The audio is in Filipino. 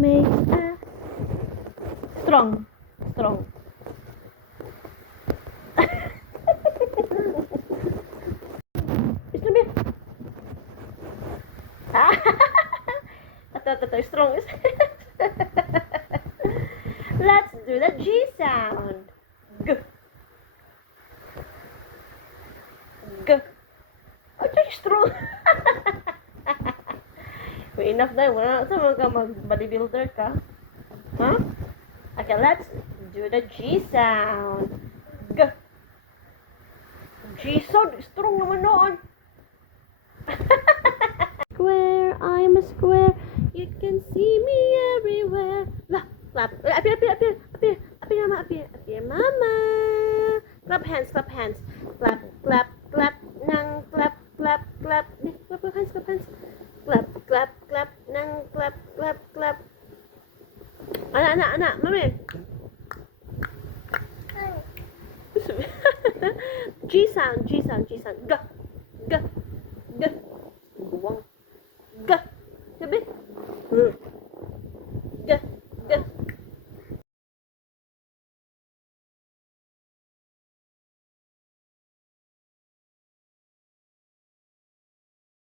make a strong. Strong. Strong beer. Ito, strong. Let's do the G sound. G. G. Oh, strong. Well, enough na. Wala na sa mga mag-bodybuilder ka. Huh? Okay, let's do the G sound. G. G sound. Strong naman noon. Square, I'm a square. You can see me everywhere. La, clap. Appear, mama. Clap hands. Clap. Nang clap. Clap hands. Clap. Nang clap. Anak, mami. G sound. G.